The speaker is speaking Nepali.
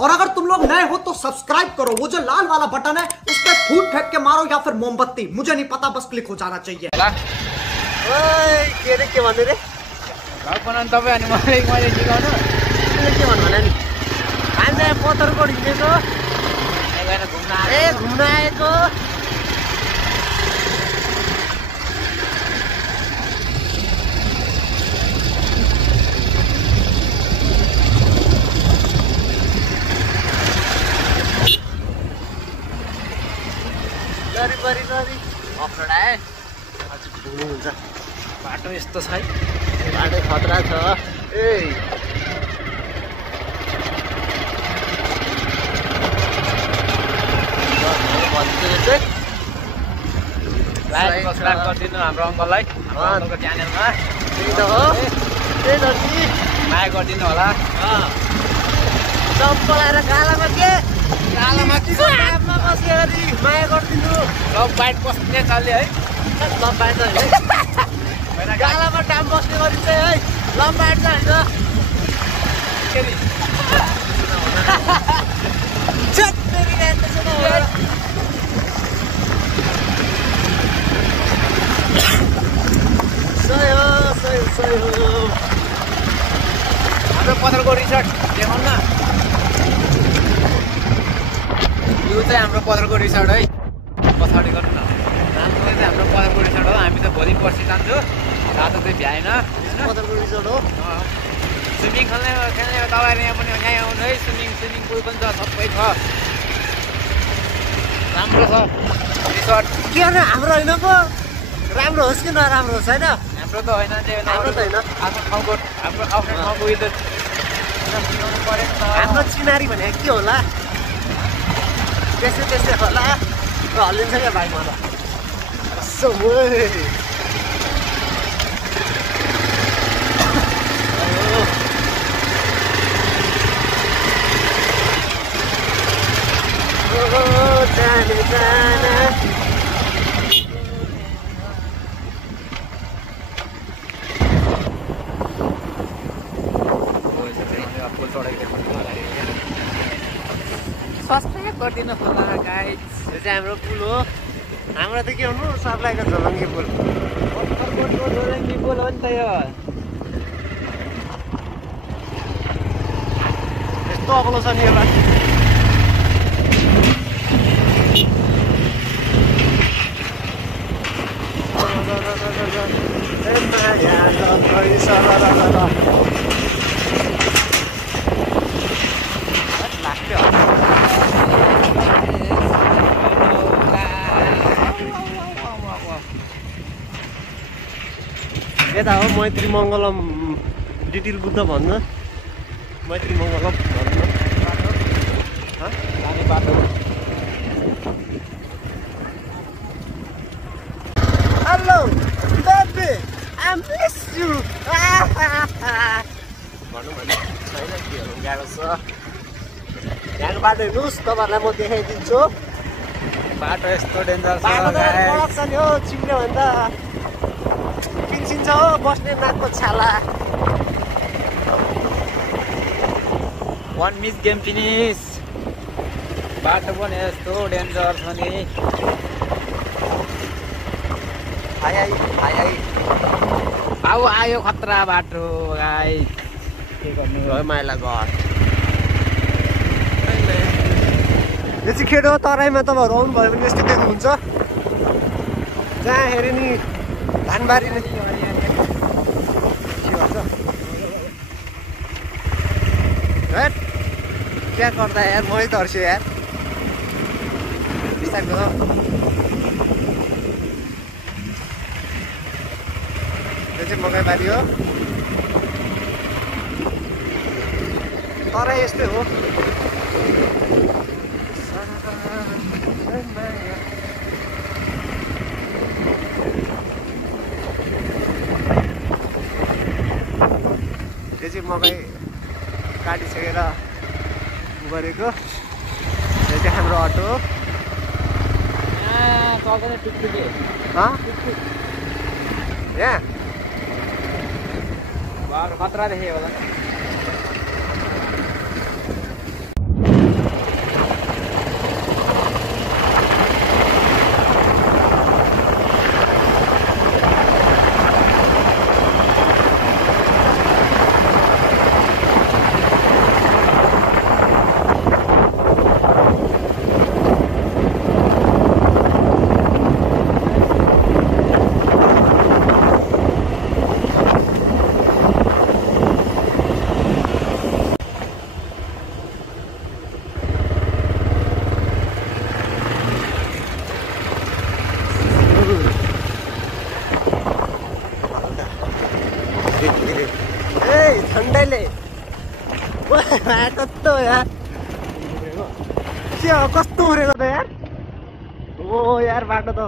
और अगर तुम लोग नए हो तो सब्सक्राइब करो, वो जो लाल वाला बटन है उस पर फूट फेंक के मारो या फिर मोमबत्ती, मुझे नहीं पता, बस क्लिक हो जाना चाहिए। के भन्दै रे बनाउनु तपाईँ अनि मैले सिकाउनु के भन्नु भने नि मान्छे पत्थरको हिँडेको घुम्न आएको अप्रोड आए हुन्छ बाटो यस्तो छ है, बाटो खतरा छ। लाइक सब्सक्राइब गरिदिनु हाम्रो अङ्कललाई, अङ्कलको च्यानलमा त्यही त हो, त्यही त कि माया गरिदिनु होला। चप्पल आएर गालामा कापमा बस्यो गरी माया गरिदिनु। लभ बाइट बस्ने चल्यो है, लम्बाइट त होइन गालामा टाइम बस्ने गरी चाहिँ है, लम्बाइट त होइन। सही हो हाम्रो पत्थरको रिसोर्ट देखाउन न, यो चाहिँ हाम्रो पत्थरको रिसोर्ट है, पछाडि गर्नु न। राम्रो चाहिँ हाम्रो पत्थरको रिसोर्ट हो, हामी त भोलि पर्सि जान्छु, रातो चाहिँ भ्याएन। पत्थरको रिसोर्ट हो। स्विमिङ खेल्ने तपाईँहरू यहाँ पनि यहाँ आउनु है, स्विमिङ पुल पनि छ, सबै छ, राम्रो छ रिसोर्ट। के गर्ने हाम्रो होइन पो, राम्रो होस् कि नराम्रो होस् होइन, हाम्रो त होइन, हाम्रो त होइन, आफ्नो ठाउँको इज्जत सिकाउनु पऱ्यो नि त। हाम्रो चिनारी भनेको के होला, त्यस्तै होला। हल्लिन्छ क्या भाइ मलाई सब्सक्राइब गरिदिनु होला गाइज। यो चाहिँ हाम्रो पुल हो, हाम्रो त के हुनु सर्लाईको झोलङ्गी पुल। झोलङ्गी पुल हो नि त यो, यस्तो अग्लो छ नि यो बाटो। यता हो मैत्री मङ्गलम डिटिल बुद्ध भन्नु, मैत्री मङ्गलम भन्नु जाने बाटो। Hello baby I miss you भन्नु भने छैन, के हो गाह्रो छ। यहाँको बाटो हेर्नुहोस्, तपाईँहरूलाई म देखाइदिन्छु। बाटो यस्तो डेन्जर छ, बाटो त कडक छ नि हो, चिप्ल्यो भने त पिन्सिन्छ हो, बस्ने नाकको छाला। One miss game finish. बाटो पनि यस्तो डेन्जर छ नि, आऊ आयो खतरा बाटो गाइस, के गर्नु माइला घर। यो चाहिँ खेड हो, तराईमा तपाईँहरू आउनुभयो भने यस्तै देख्नुहुन्छ। जहाँ हेऱ्यो नि धानबारी नै के भन्छ हेट, क्या गर्दा यार, मै तर्स्यो यार बिस्तारको। यो चाहिँ मकैबारी हो, तराई यस्तै हो। यो चाहिँ मकै काटिसकेर गरेको। यो चाहिँ हाम्रो अटो चल्दैन टुकटुके, यहाँ बाटो खतरा देखेँ होला। झन्डैले कस्तो यार के हो कस्तो उडेको त यार ओ यार बाटो त